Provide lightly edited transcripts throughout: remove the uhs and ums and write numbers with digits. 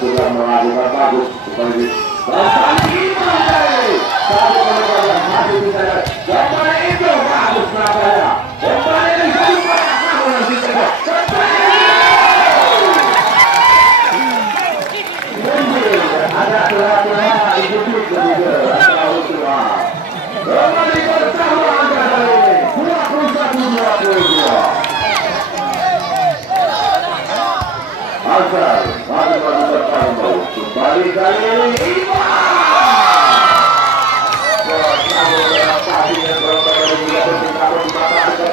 sudah melakukan bagus seperti kembali satu penempatan masih bisa kembali itu bagus nampaknya kembali dari satu namun nanti tegak ada telah ikut kembali bersama anda kali ini 21-22 Asal maju bertambah kembali kali ini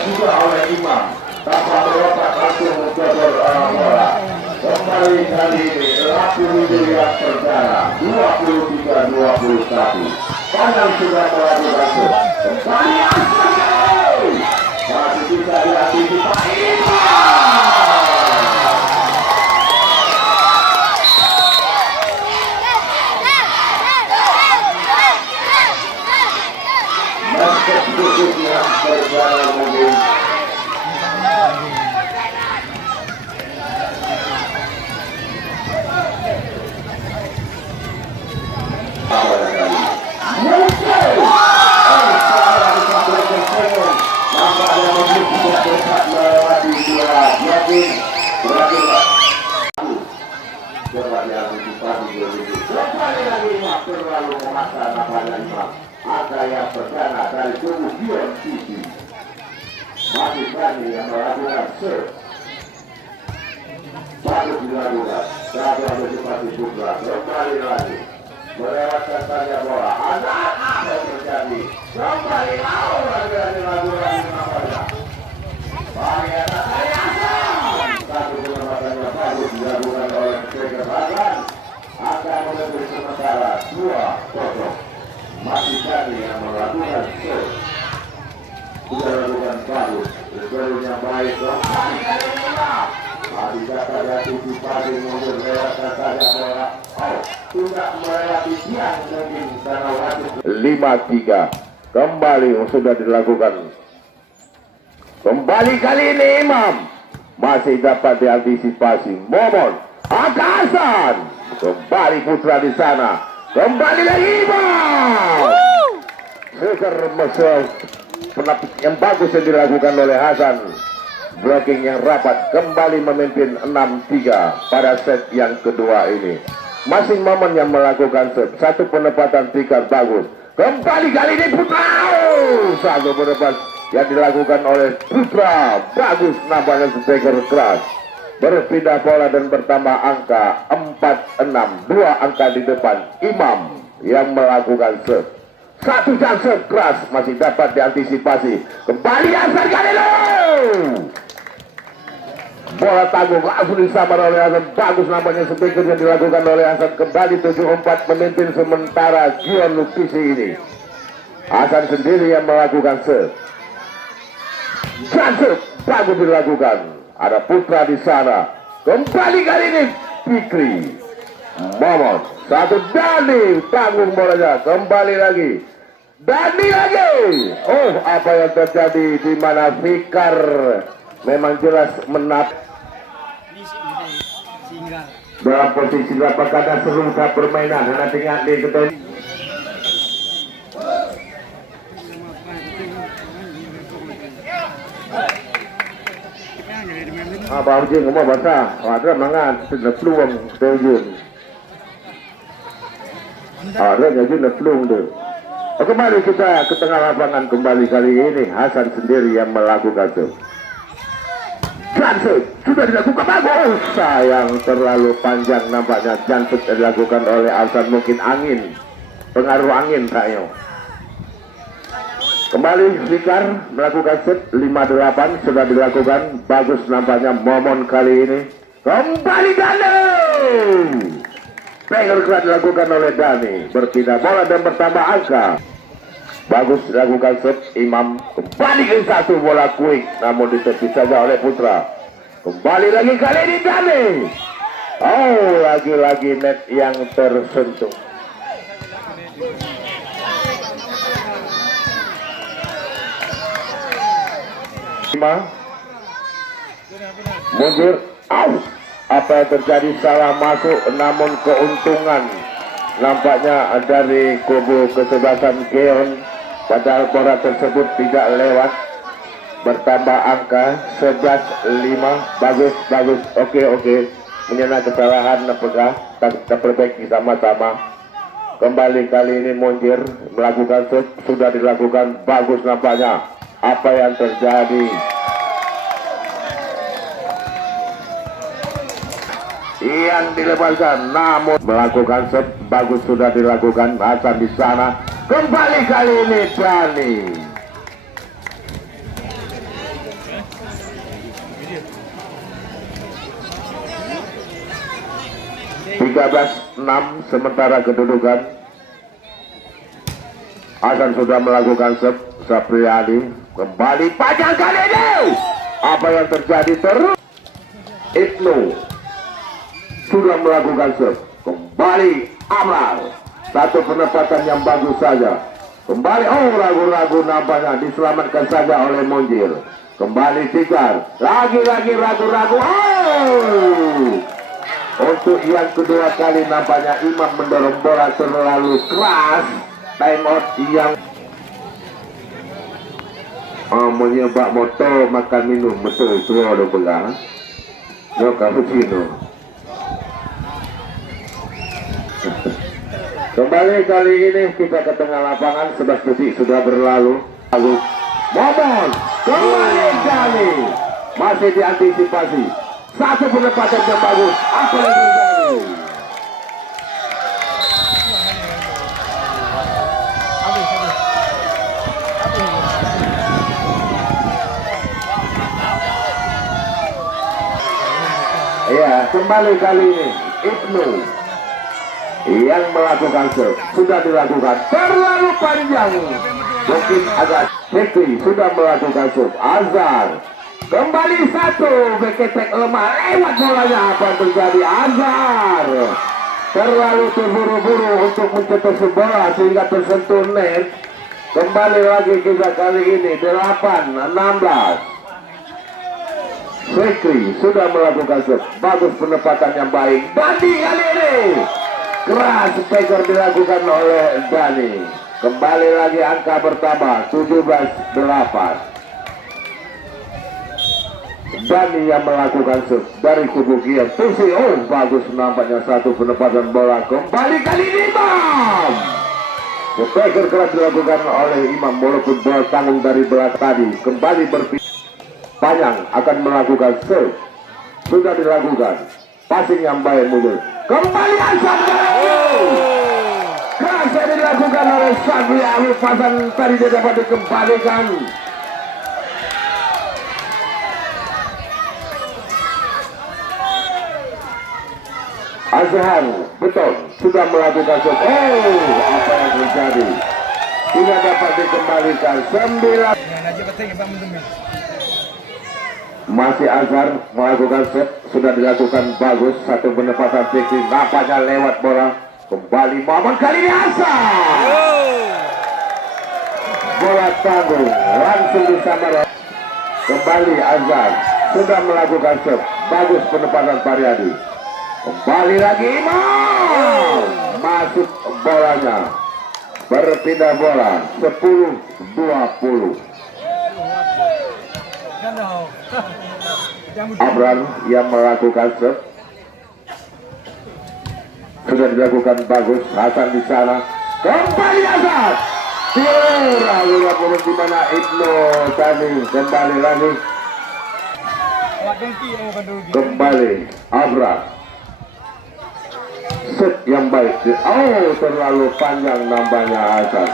juga oleh Imam tanpa terlepas langsung mencoba bola kembali kali ini laku dilihat berdarah 23-21 pandang sudah melakukan kembali Asal masih bisa diantisipasi Imam berjalan mungkin terlalu memaksa namanya Imam ada yang berdana dari tubuh Gion TV masih berani yang melakukan serve bagus dilakukan satu antisipasi Putra kembali lagi melewatkan saja bola ada apa yang terjadi kembali lawan lagi dilakukan namanya bagi atas Ayasa satu penyempatannya bagus dilakukan oleh Peker Hasan akan menembus sementara 2-0 masih kali yang melakukan serve sudah lakukan bagus sebenarnya baik kembali kali ini masih dapat diantisipasi mundur lewatkan saja bola tidak melewati tiang mungkin karena wasit 5-3 kembali sudah dilakukan kembali kali ini Imam masih dapat diantisipasi Momon Akasan kembali Putra di sana kembali lagi Imam Seger mesel penapis yang bagus yang dilakukan oleh Hasan blocking yang rapat kembali memimpin 6-3 pada set yang kedua ini masing momen yang melakukan serve satu penempatan tikar bagus kembali kali ini Putra satu penepat yang dilakukan oleh Putra bagus nampaknya speaker keras berpindah bola dan bertambah angka 4-6 2 angka di depan Imam yang melakukan serve satu serve keras masih dapat diantisipasi kembali Hasan Galilo bola tanggung langsung disambar oleh Hasan bagus nampaknya speaker yang dilakukan oleh Hasan kembali 7-4 memimpin sementara Gion Lukisi ini Hasan sendiri yang melakukan serve serve bagus dilakukan ada Putra di sana kembali kali ini Fikri Momon satu Dani tanggung bolanya kembali lagi Dani lagi apa yang terjadi di mana Fikar memang jelas menap dalam posisi dapat kata seru permainan nanti di ketemu apa aja ngomong bahasa ada mangan sudah peluang terjun ada jadi peluang deh kembali kita ke tengah lapangan kembali kali ini Hasan sendiri yang melakukan itu Janset sudah dilakukan bagus sayang terlalu panjang nampaknya Janset dilakukan oleh Hasan mungkin angin pengaruh angin kayaknya kembali Fikar melakukan set 5-8 sudah dilakukan bagus nampaknya Momon kali ini kembali Dani Penger keras dilakukan oleh Dani berpindah bola dan bertambah angka bagus dilakukan set Imam kembali ke satu bola quick namun ditepis saja oleh Putra kembali lagi kali ini Dani lagi-lagi net yang tersentuh mundur out Apa yang terjadi, salah masuk, namun keuntungan nampaknya dari kubu kesebelasan Keon, padahal bola tersebut tidak lewat. Bertambah angka 11-5. Bagus. Oke. Menyana kesalahan, apakah kita perbaiki sama-sama. Kembali kali ini Monjir melakukan sudah dilakukan bagus nampaknya. Apa yang terjadi? Yang dilepaskan, namun melakukan set bagus sudah dilakukan Hasan di sana. Kembali kali ini Dani. 13-6 sementara kedudukan. Hasan sudah melakukan set. Sapriadi kembali panjang kali ini. Apa yang terjadi terus? Ibnu sudah melakukan serve. Kembali Amral. Satu penempatan yang bagus saja. Kembali, ragu-ragu nampaknya diselamatkan saja oleh Monjir. Kembali Tikar. Lagi-lagi ragu-ragu. Untuk yang kedua kali nampaknya Imam mendorong bola terlalu keras. Time out yang menyebab motor makan minum. Betul, itu ada pegang. Yo cappuccino. Kembali kali ini kita ke tengah lapangan. 11 detik sudah berlalu. Lalu Momon kembali kali masih diantisipasi. Satu penempatan yang bagus. Apa yang terjadi? Ya, kembali kali ini Ibnu yang melakukan serve. Sudah dilakukan terlalu panjang, mungkin agak Fikri sudah melakukan serve. Azhar kembali satu, beketek lemah lewat bolanya. Apa yang terjadi? Azhar terlalu terburu-buru untuk mencetak bola sehingga tersentuh net. Kembali lagi kita kali ini 8-16. Fikri sudah melakukan serve. Bagus penempatan yang baik. Dani kali ini keras speaker dilakukan oleh Dani. Kembali lagi angka bertambah 17-8. Dani yang melakukan serve dari kubu Kian. Bagus nampaknya satu penempatan bola. Kembali kali ini Imam. Speaker keras dilakukan oleh Imam walaupun bola tanggung dari belakang tadi. Kembali berpikir Panjang akan melakukan serve. Sudah dilakukan. Passing yang baik mundur. Kembali Hasan. Keras yang dilakukan oleh Sabri Alif Hasan tadi dia dapat dikembalikan. Azhar betul sudah melakukan serve. Apa yang terjadi? Tidak dapat dikembalikan. 9. Masih Azhar melakukan set. Sudah dilakukan bagus. Satu penempatan Fikri nampaknya lewat bola. Kembali Muhammad kali ini Hasan. Bola tanggung langsung disambar. Kembali Azhar sudah melakukan set. Bagus penempatan Pariadi. Kembali lagi Imam. Masuk bolanya. Berpindah bola 10-20. Abram yang melakukan serve. Sudah dilakukan bagus. Hasan di sana. Kembali Hasan. Di mana Ibnu tadi kembali lagi. Kembali Abram. Set yang baik. Terlalu panjang nampaknya Hasan.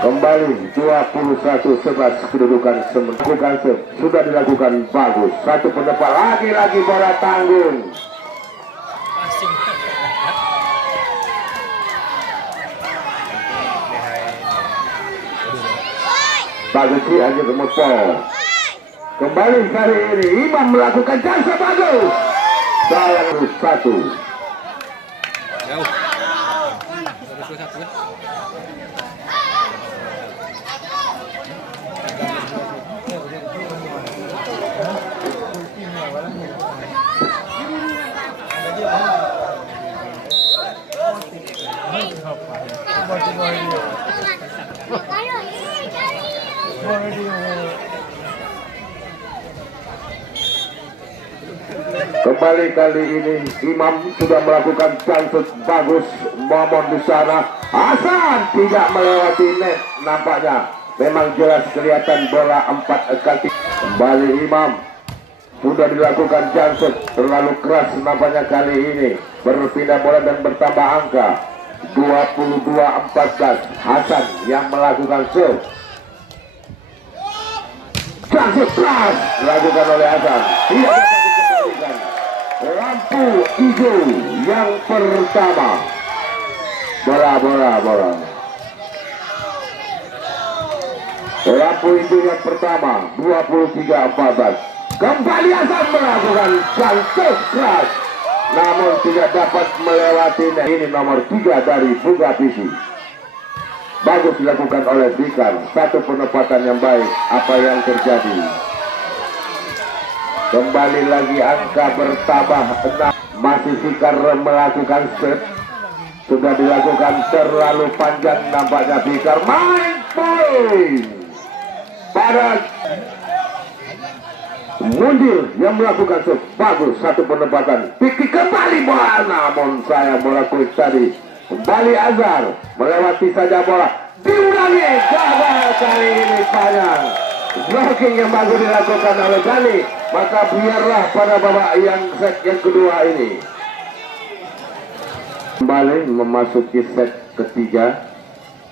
Kembali 21-11 kedudukan sementara. Sudah dilakukan bagus. Satu pendapat lagi bola tanggung. Bagus sih aja kemudian. Kembali kali ini Imam melakukan jasa bagus. Sayang 1. Kembali kali ini Imam sudah melakukan jangkut bagus. Momon di sana. Hasan tidak melewati net nampaknya. Memang jelas kelihatan bola 4 kaki. Kembali Imam. Sudah dilakukan jangkut terlalu keras nampaknya kali ini. Berpindah bola dan bertambah angka. 22-14. Hasan yang melakukan serve. Jangkut keras dilakukan oleh Hasan. Tidak dapat dikembalikan. Lampu hijau yang pertama. Bola. Lampu hijau yang pertama. 23-14. Kembali Hasan melakukan jangkut keras. Namun tidak dapat melewati. Ini nomor 3 dari Bunga Pisi. Bagus dilakukan oleh Fikar. Satu penempatan yang baik. Apa yang terjadi? Kembali lagi angka bertambah 6. Masih Fikar melakukan set. Sudah dilakukan terlalu panjang nampaknya Fikar. Main poin pada Mundir yang melakukan set. Bagus satu penempatan. Piki kembali bola. Namun saya bola quick tadi. Kembali Azhar melewati saja bola. Diulangi. Gagal kali ini panjang. Blocking yang bagus dilakukan oleh Dani. Maka biarlah pada babak yang set yang kedua ini. Kembali memasuki set ketiga.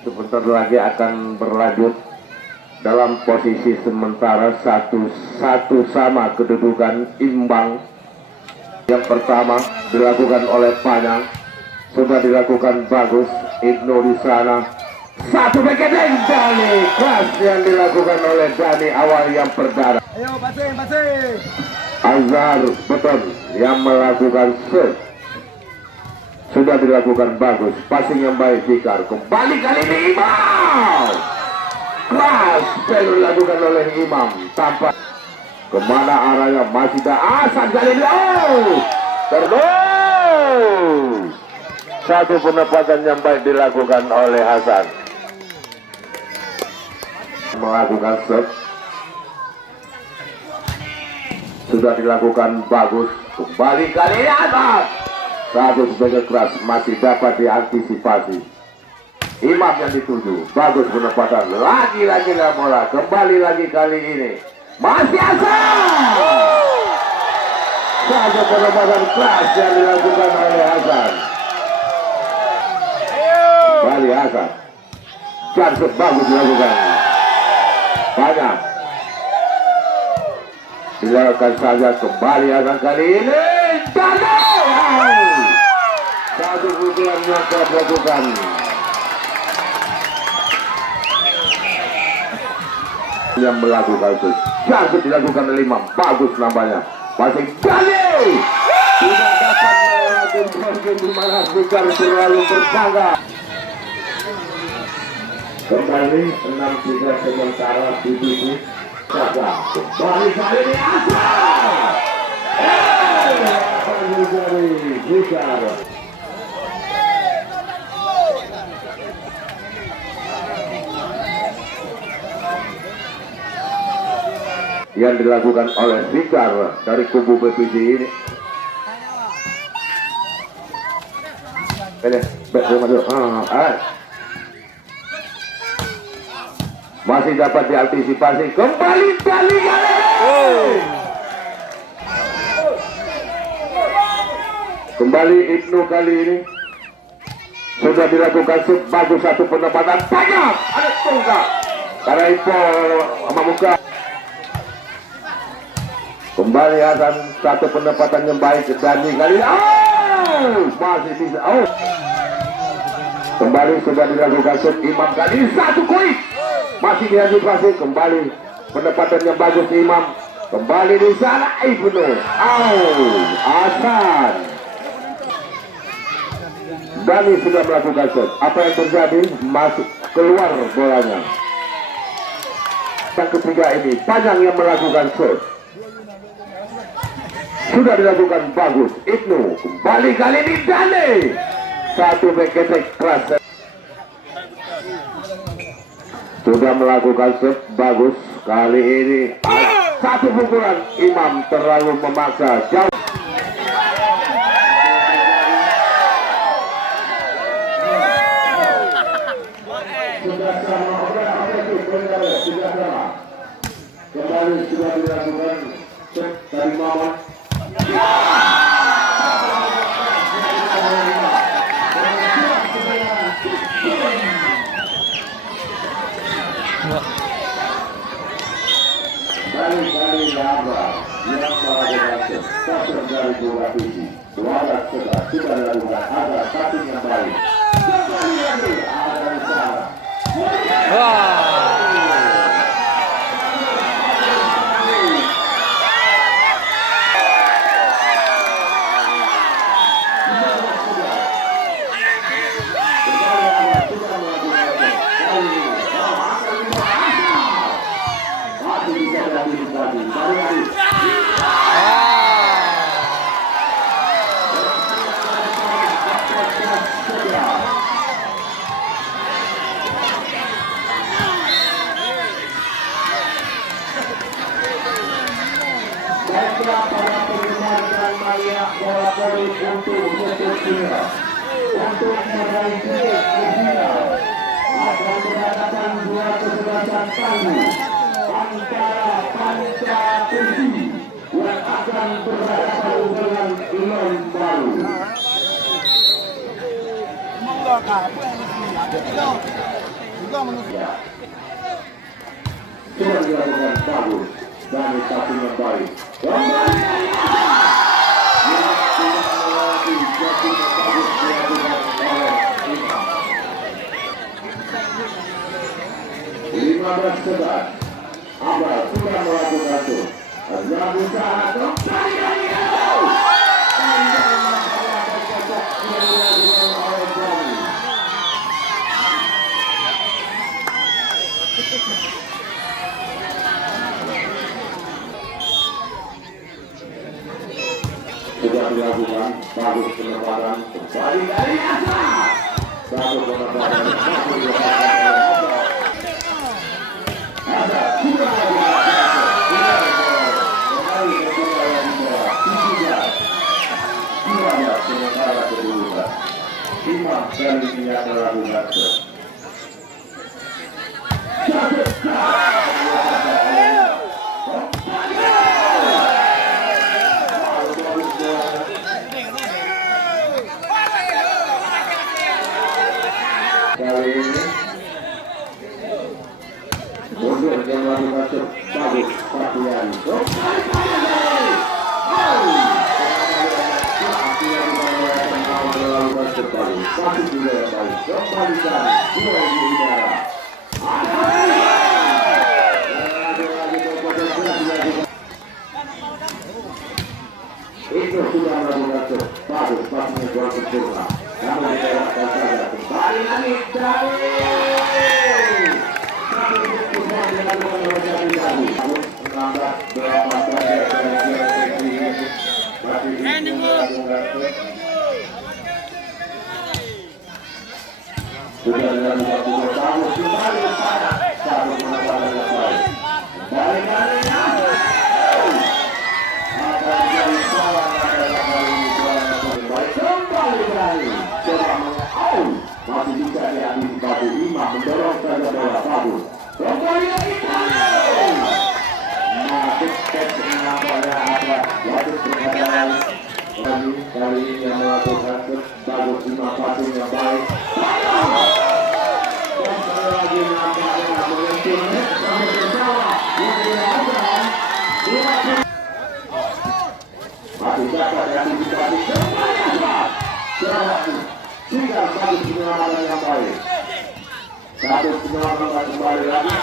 Sebentar lagi akan berlanjut dalam posisi sementara 1-1 sama kedudukan imbang. Yang pertama dilakukan oleh Panang. Sudah dilakukan bagus. Ibnu di sana. Satu bekedeng Dani. Keras yang dilakukan oleh Dani awal yang berdarah. Ayo passing. Azhar Beton yang melakukan serve. Sudah dilakukan bagus. Passing yang baik Fikar. Kembali kali ini Imam. Keras perlu dilakukan oleh Imam. Tampak kemana arahnya masih ada Hasan kali ini. Terus satu penempatan yang baik dilakukan oleh Hasan. Melakukan serve. Sudah dilakukan bagus. Kembali kali ini Hasan. Satu sebagai keras masih dapat diantisipasi. Imam yang dituju. Bagus penempatan. Lagi-lagi bola. Kembali lagi kali ini. Masih Hasan. Satu penempatan keras yang dilakukan oleh Hasan. Kembali Hasan. Jangkut bagus dilakukan. Banyak. Dilakukan saja kembali Hasan kali ini. Satu pukulan yang dilakukan. Yang melakukan itu jangkut dilakukan oleh Imam. Bagus nampaknya. Masih Dani. Tidak dapat melewati bagian di mana Fikar terlalu berbangga. Kembali 6-3 sementara di sini. Kembali kali ini Hasan. Dari Fikar. Yang dilakukan oleh Fikar dari kubu BPJ ini. Masih dapat diantisipasi. Kembali kali ini. Kembali Ibnu kali ini. Sudah dilakukan bagus satu penempatan. Banyak. Ada tunggal. Karena itu sama muka. Kembali Hasan satu penempatan yang baik. Dani kali ini. Masih bisa. Kembali sudah dilakukan shoot Imam kali ini. Satu quick. Masih diantisipasi. Kembali penempatan yang bagus Imam. Kembali di sana Ibnu. Hasan. Dani sudah melakukan shot. Apa yang terjadi? Masuk keluar bolanya. Yang ketiga ini Panjang yang melakukan shot. Sudah dilakukan bagus. Ibnu kembali kali ini Dani. Satu beketek keras. Sudah melakukan shot bagus kali ini. Satu pukulan, Imam terlalu memaksa. Jauh. Sudah sama, sudah sama. Kembali sudah dilakukan cek dari Maman. Kali-kali Labra yang melakukan pasar dari dua visi. Dua sudah dilakukan ada satu yang baik. Sekali lagi ada di sana. Para penggemar dan mania bola voli untuk bersedia untuk meraih tiket ke final akan berhadapan dua kesebelasan tangguh antara Panca Persi yang akan berhadapan dengan Ilon Baru. Sudah dilakukan bagus dari satu yang baik. Kembali dari Imam. 15-11 Abel sudah melakukan itu. Yang berusaha kembali dari sudah dilakukan bagus penempatan kembali dari Asa. Bagus penempatan ada sudah sementara kedua Imam kali ini yang melakukan kali ini mundur yang melakukan bagus Fabian. Satu juga yang baik, kembalikan dua di udara. Itu sudah melakukan bagus, pasnya jual sempurna. Namun dikalahkan saja kembali lagi dari satu pukulan dilakukan oleh Jari. 16 berapa saja masih dilakukan. Sudah dilakukan juga bagus kembali pada satu penempatan yang baik. Kembali kali akan jadi salah adalah kali ini yang baik. Kembali kali coba mengau masih bisa diantisipasi. Imam mendorong saja bola bagus. Kembali lagi masuk tes nampaknya ada wasit berkata kali ini yang melakukan bagus Imam passing yang baik. Masih dapat diantisipasi kembali tinggal satu penyelamatan yang baik. Satu penyelamatan kembali lagi.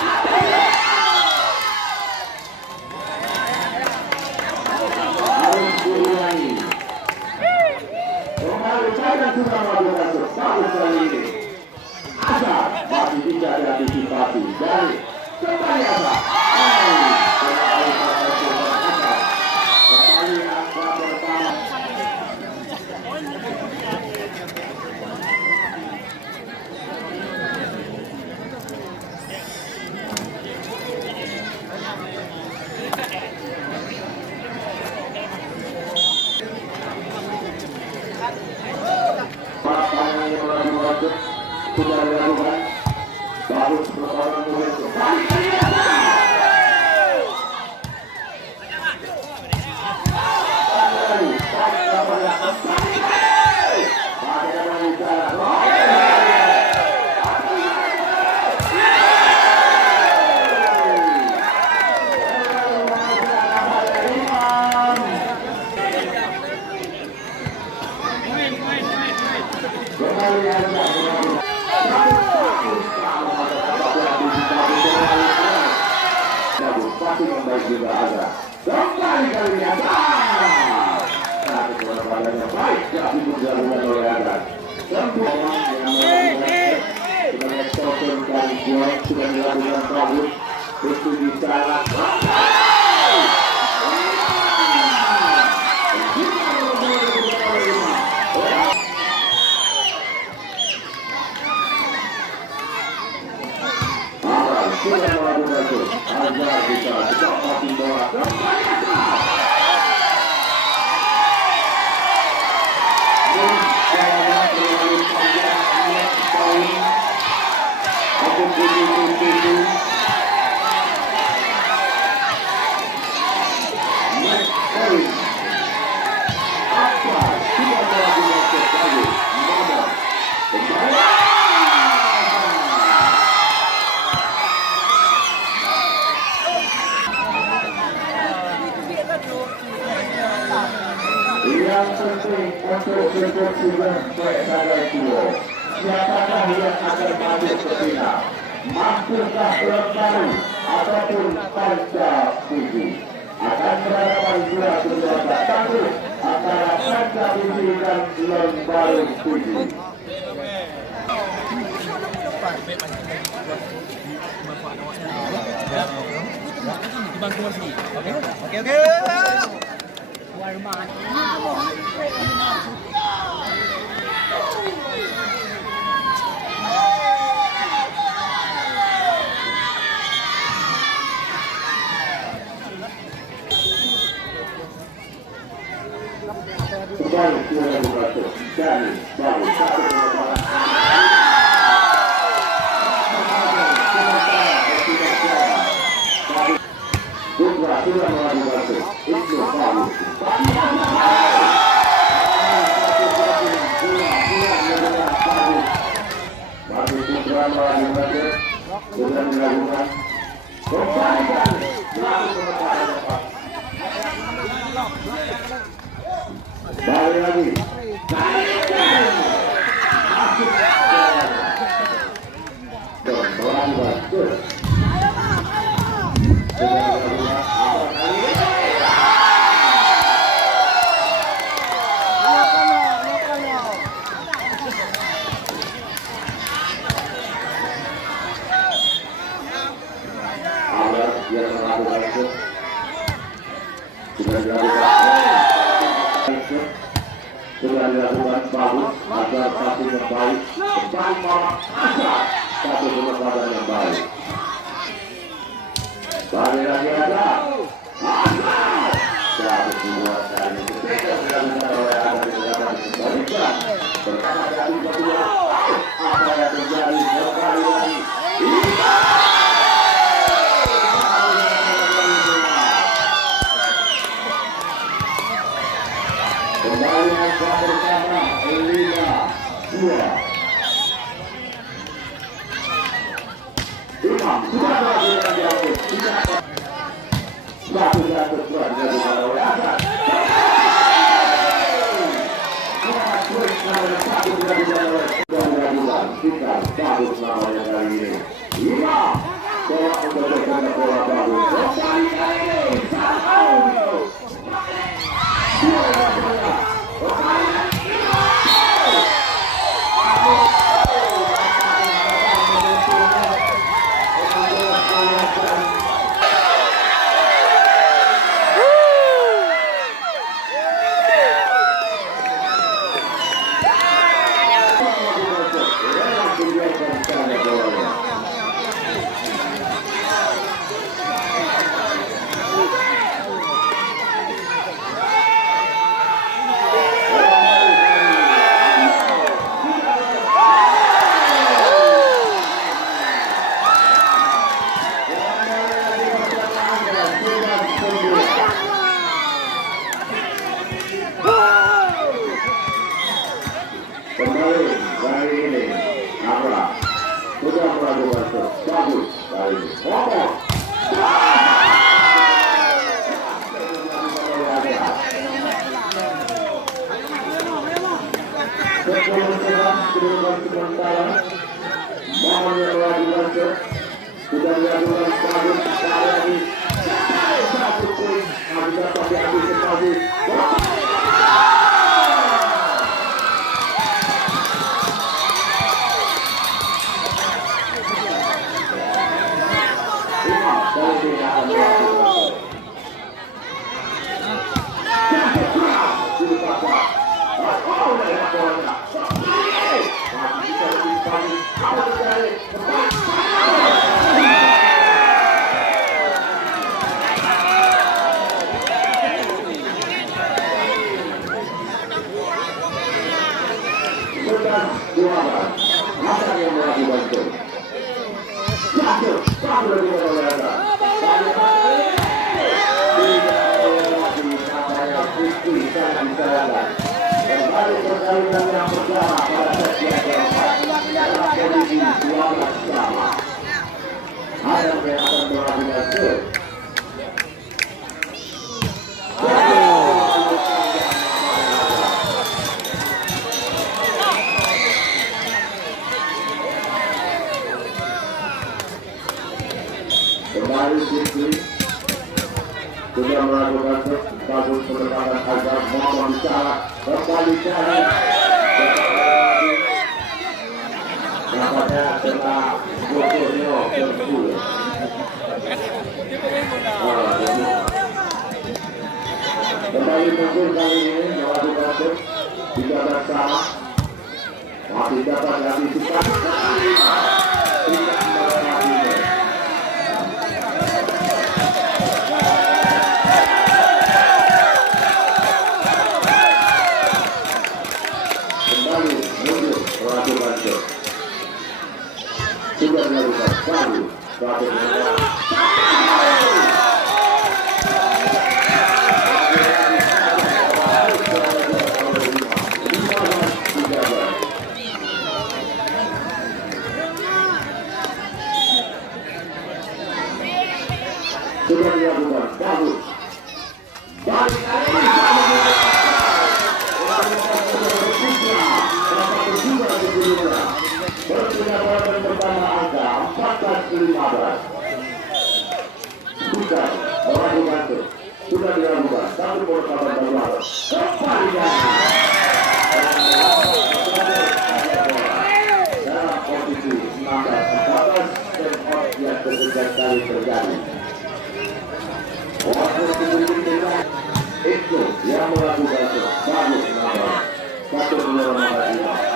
Harus diulangi. Kembali saja sudah melakukan bagus kali ini. Asa masih bisa diantisipasi dari kembali Asa. Kembali Asa pertama. sudah dilakukan. Bagus perlawanan momentum. Pasti membaik juga ada. Kembali kalinya. Satu perlawanan yang baik tapi berjalan oleh Anda. Tentu orang yang sebagai sosok dari gol sudah dilakukan bagus. Itu bisa lakukan. Sudah melakukan itu agar bisa dapat bola yang penting untuk keputusan pada duo. Siapakah yang akan maju ke final? Mampukah klub baru ataupun Panca Puji? Akan berhadapan dua keluarga baru antara Panca Puji dan klub baru Puji. Oke. Warman. Kembali sudah dibantu dari baru satu Putra sudah melakukan itu bagus. Baru Putra melakukan sudah dilakukan. Kembalikan balik lagi. Sudah dilakukan bagus agar satu yang baik kembali malah asal satu kesempatan yang baik. Balik lagi ada asal satu dua kali ketika dilakukan oleh ada di dalam kembalikan pertama kali kedua apa yang terjadi sekali lagi. Kembali angka pertama 5-2. Imam sudah berhasil diambil. Satu sudah dilakukan oleh Hasan. Satu sudah dilakukan. Kita bagus namanya kali ini. Imam bola untuk berkata bola bagus. Kembali kali ini. Kembali kali ini Amra sudah melakukan bagus kali ini. Ngomong. Kedudukan sementara Mohon yang melakukan sudah dilakukan bagus sekali lagi. Satu poin harus dapat diambil kembali. Kembali Siti sudah melakukan bagus pendekatan agar mohon bicara kembali cari nampaknya kena Bocornio terpuluh. Kembali muncul kali ini melakukan tidak bersama masih dapat diantisipasi tidak melewati. Sudah dilakukan baru satu sudah dilakukan baru balik pertandingan pertama angka 14-15 sudah dilakukan satu pertama baru kembali dalam posisi 19-14 dan out yang ketiga kali terjadi. Itu yang melakukan bagus satu penyerang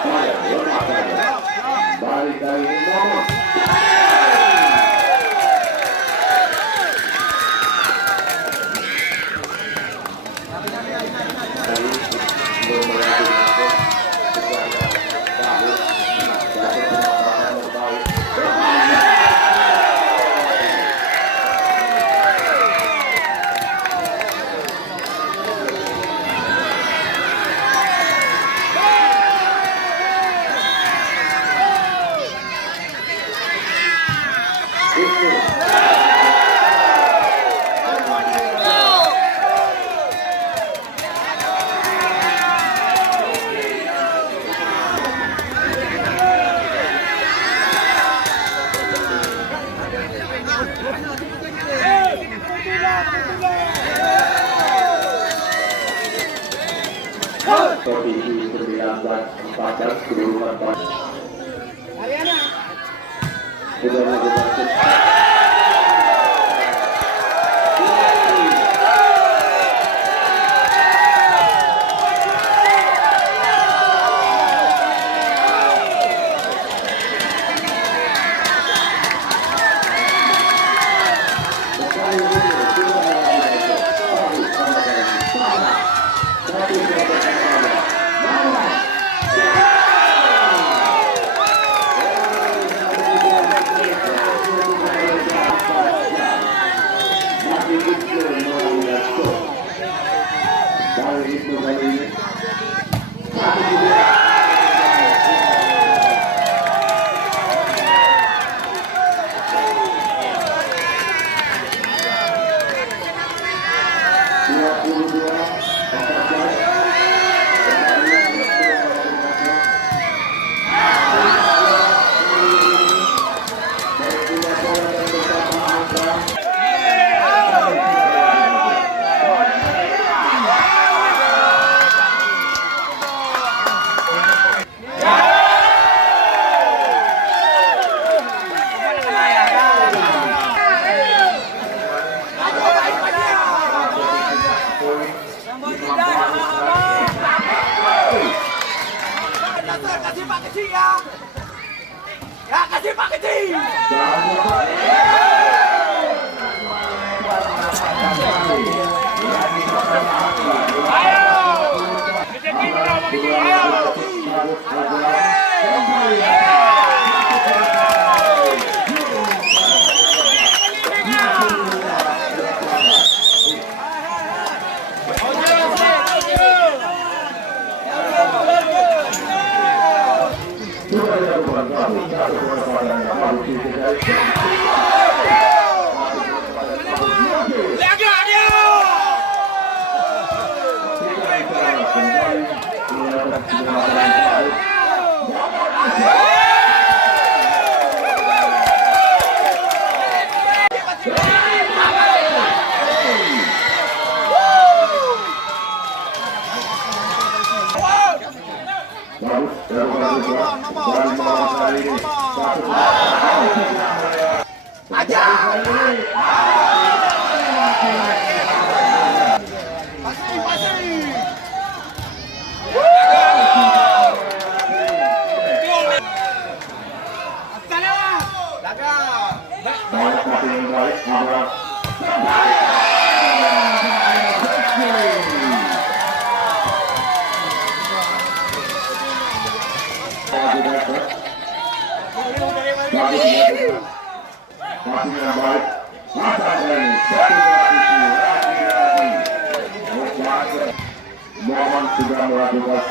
saya lemah saja. Balik kali ini Momon. Posisi 19-14 kedudukan sudah melakukan Muhammad sudah melakukan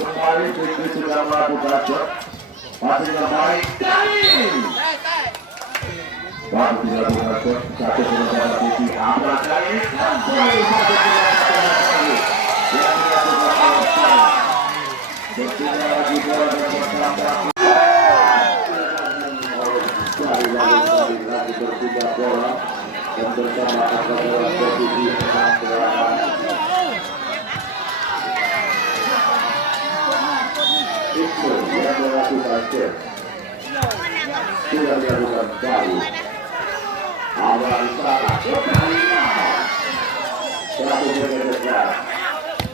kembali sudah melakukan shot masih terbaik baru dilakukan shot satu penyelenggara TV apa kali sampai satu penyelenggara yang dilakukan bertiga lagi bola dan bertambah lagi bertiga bola dan bersama bola posisi itu yang melakukan shot sudah dilakukan baru awal salah kembalinya satu bergerak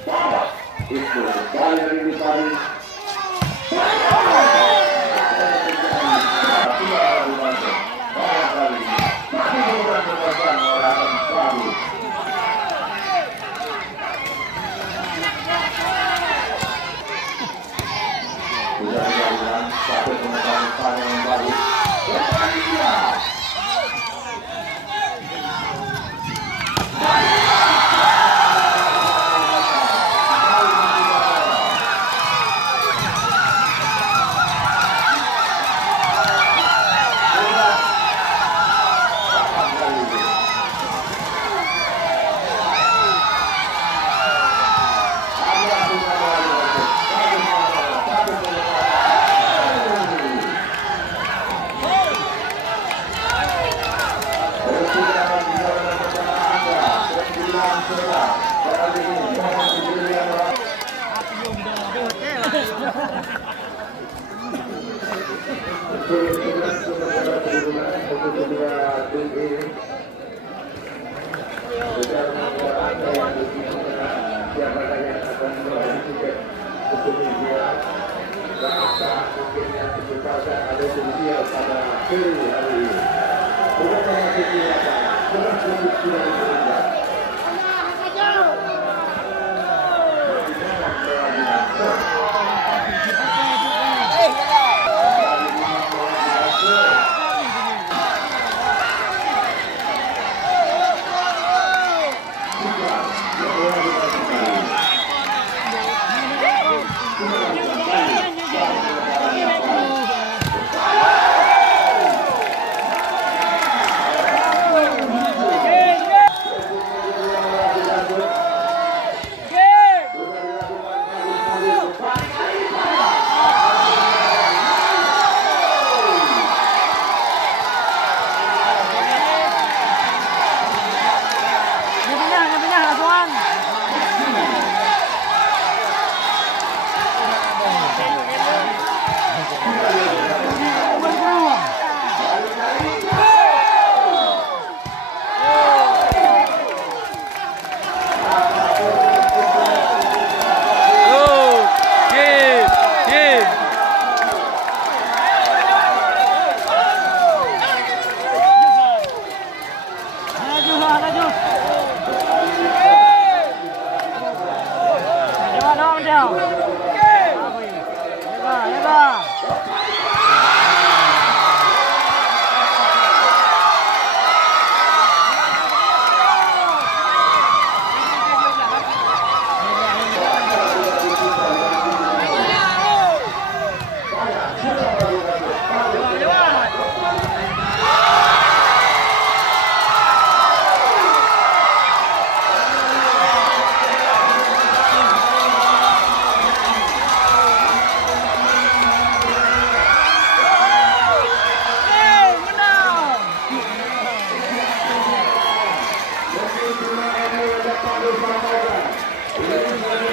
bawah itu kembali dari Bukari satu pengetahuan yang baru Pak Nusra Fauzan. Ini